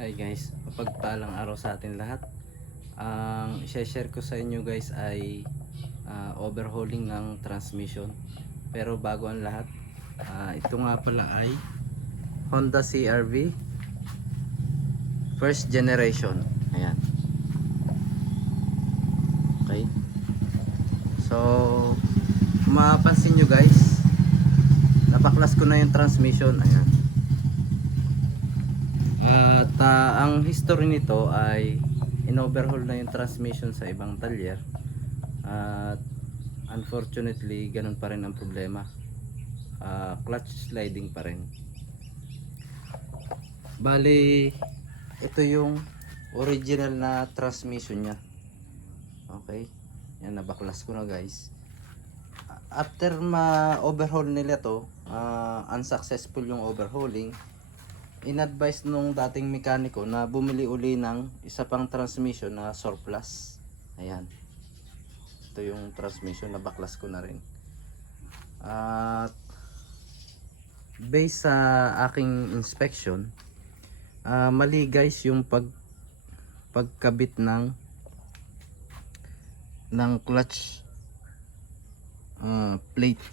Hi guys, mapagpalang araw sa atin lahat. Ang i-share ko sa inyo guys ay overhauling ng transmission. Pero bago ang lahat, ito nga pala ay Honda CR-V first generation. Ayan. Okay. So, kung mapapansin nyo guys, napaklas ko na yung transmission. Ayan. At ang history nito ay in-overhaul na yung transmission sa ibang talyer. At unfortunately, ganun pa rin ang problema. Clutch sliding pa rin. Bali, ito yung original na transmission nya. Okay. Yan, nabaklas ko na guys. After ma-overhaul nila to, unsuccessful yung overhauling, in-advise nung dating mekaniko na bumili uli ng isa pang transmission na surplus. Ayan. Ito yung transmission na baklas ko na rin. At based sa aking inspection, mali guys yung pagkabit ng clutch plate.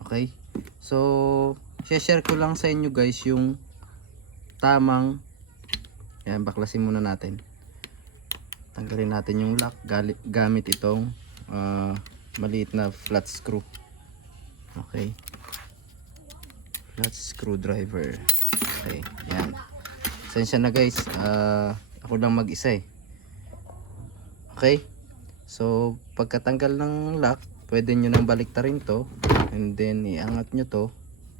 Okay? So, share ko lang sa inyo guys yung tamang, yan, baklasin muna natin. Tanggalin natin yung lock gamit itong maliit na flat screw. Okay, flat screwdriver. Okay, yan. Sensya na guys, ako lang mag-isa eh. Okay, so pagkatanggal ng lock, pwede nyo nang baliktarin to, and then iangat nyo to,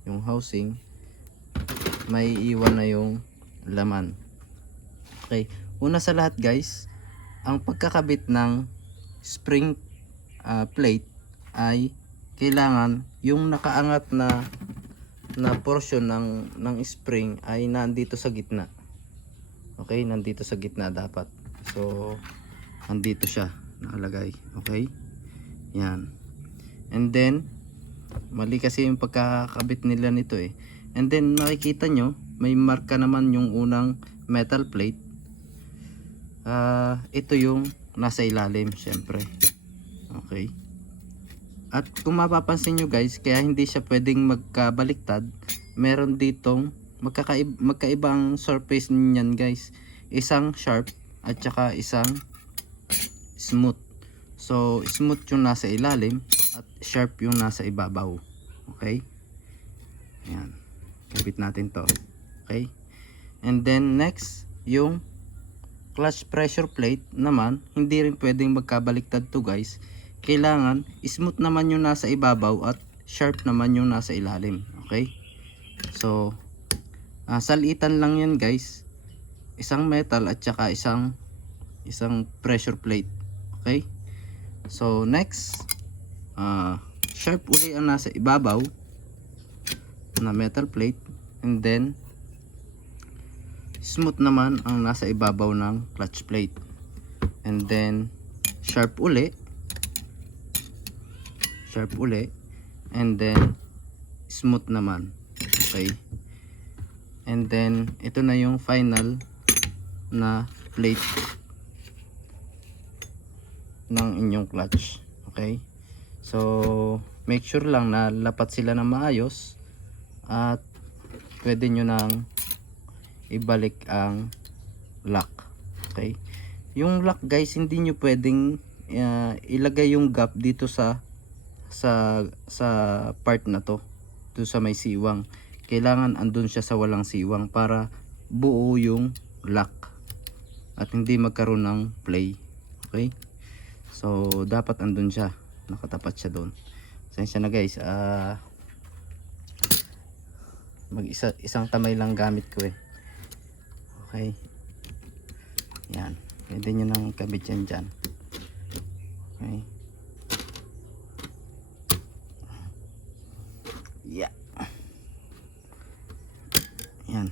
yung housing, may iwan na yung laman. Okay, una sa lahat guys, ang pagkakabit ng spring plate ay kailangan yung nakaangat na portion ng spring ay nandito sa gitna. Okay, nandito sa gitna dapat. So nandito siya nakalagay. Okay, yan. And then mali kasi yung pagkakabit nila nito eh. And then nakikita nyo, may marka naman yung unang metal plate. Ito yung nasa ilalim syempre. Okay. At kung mapapansin nyo guys, kaya hindi siya pwedeng magkabaliktad, meron ditong magkaibang surface niyan guys. Isang sharp at saka isang smooth. So smooth yung nasa ilalim at sharp yung nasa ibabaw. Okay. Ayan. Kabit natin to. Okay, and then next yung clutch pressure plate naman, hindi rin pwedeng magkabaliktad to guys. Kailangan smooth naman yung nasa ibabaw at sharp naman yung nasa ilalim. Okay, so salitan lang yan guys, isang metal at saka isang pressure plate. Okay, so next sharp uli ang nasa ibabaw na metal plate, and then smooth naman ang nasa ibabaw ng clutch plate, and then sharp uli, and then smooth naman. Okay, and then ito na yung final na plate ng inyong clutch. Okay, so make sure lang na lapat sila na maayos at pwede nyo nang ibalik ang lock. Okay, yung lock guys, hindi nyo pwedeng ilagay yung gap dito sa part na to, dito sa may siwang. Kailangan andun siya sa walang siwang para buo yung lock at hindi magkaroon ng play. Okay, so dapat andun siya, nakatapat siya doon. Sensya na guys, isang kamay lang gamit ko eh. Okay, yan, pwede nyo nang kabit yan dyan. Okay, yeah, yan,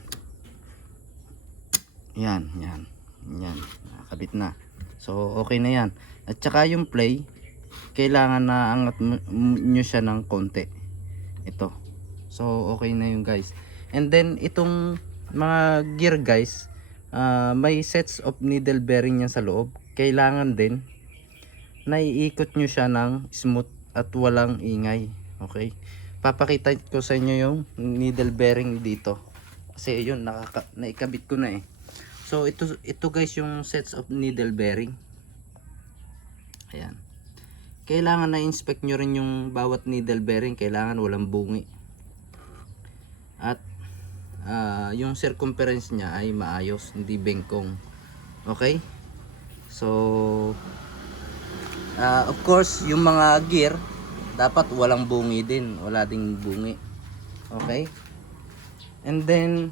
nakabit na. So okay na yan. At saka yung play, kailangan na angat nyo siya ng konti. Ito, so okay na yun guys. And then itong mga gear guys, may sets of needle bearing yan sa loob. Kailangan din na iikot nyo siya ng smooth at walang ingay. Okay, papakita ko sa inyo yung needle bearing dito kasi yun naikabit ko na eh. So ito guys yung sets of needle bearing. Ayan, kailangan na inspect nyo rin yung bawat needle bearing. Kailangan walang bungi at yung circumference nya ay maayos, hindi bengkong. Okay, so of course yung mga gear dapat walang bungi din, wala ding bungi. Okay, and then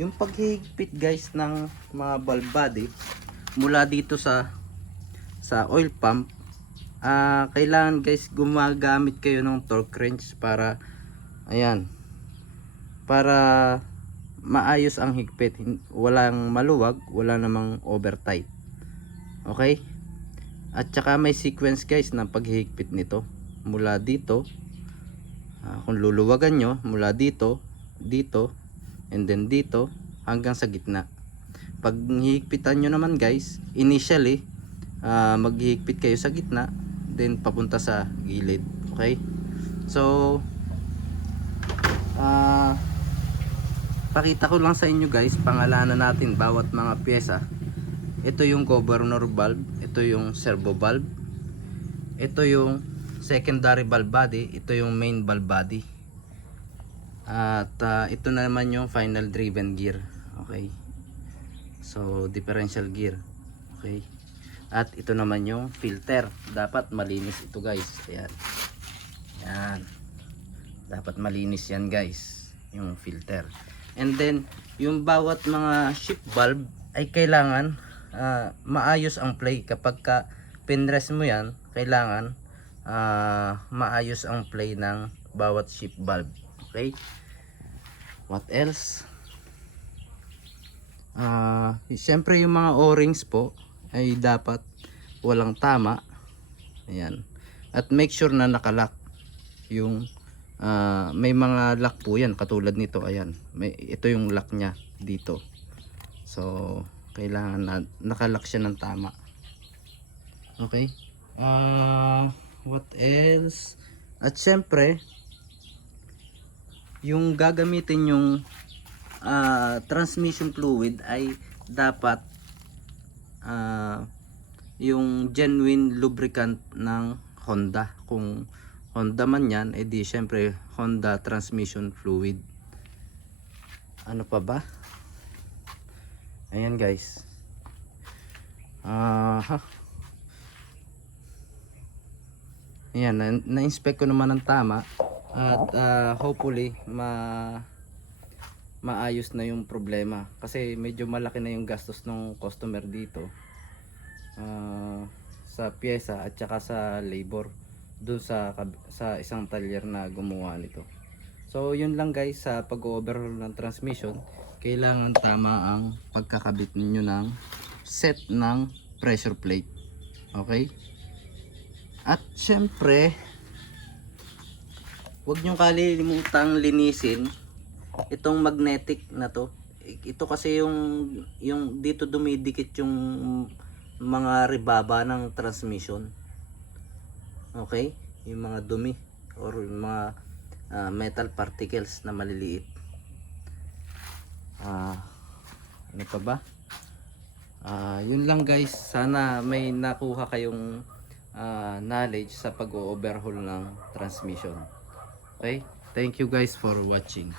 yung paghihigpit guys ng mga valve body mula dito sa oil pump, kailangan guys gumagamit kayo ng torque wrench para ayan, para maayos ang higpit, walang maluwag, wala namang over tight. Okay, at saka may sequence guys ng paghihigpit nito mula dito, kung luluwagan nyo mula dito, dito, and then dito hanggang sa gitna. Pag hihigpitan nyo naman guys, initially maghihigpit kayo sa gitna, then papunta sa gilid. Okay, so pakita ko lang sa inyo guys, pangalanan natin bawat mga pyesa. Ito yung governor valve, ito yung servo valve, ito yung secondary valve body, ito yung main valve body, at ito na naman yung final driven gear. Okay, so differential gear. Okay, at ito naman yung filter. Dapat malinis ito guys. Ayan, yan, dapat malinis yan guys, yung filter. And then yung bawat mga shift valve ay kailangan maayos ang play. Kapag pinrest mo yan, kailangan maayos ang play ng bawat shift valve. Okay, what else? Siyempre yung mga o-rings po ay dapat walang tama. Ayan, at make sure na nakalock yung may mga lock po yan katulad nito. Ayan, ito yung lock nya dito, so kailangan na nakalock siya ng tama. Okay, what else? At syempre yung gagamitin yung transmission fluid ay dapat yung genuine lubricant ng Honda. Kung Honda man yan, edi syempre Honda transmission fluid. Ano pa ba? Ayan guys, ayan, na-inspect ko naman ng tama at hopefully maayos na yung problema kasi medyo malaki na yung gastos ng customer dito sa pyesa at saka sa labor doon sa isang talyer na gumawa nito. So yun lang guys, sa pag-overhaul ng transmission, kailangan tama ang pagkakabit ninyo ng set ng pressure plate. Okay, at syempre huwag nyo kalilimutang linisin itong magnetic na to. Ito kasi yung dito dumidikit yung mga ribaba ng transmission. Okay, yung mga dumi or yung mga metal particles na maliliit. Ano pa ba? Yun lang guys, sana may nakuha kayong knowledge sa pag-overhaul ng transmission. Okay, thank you guys for watching.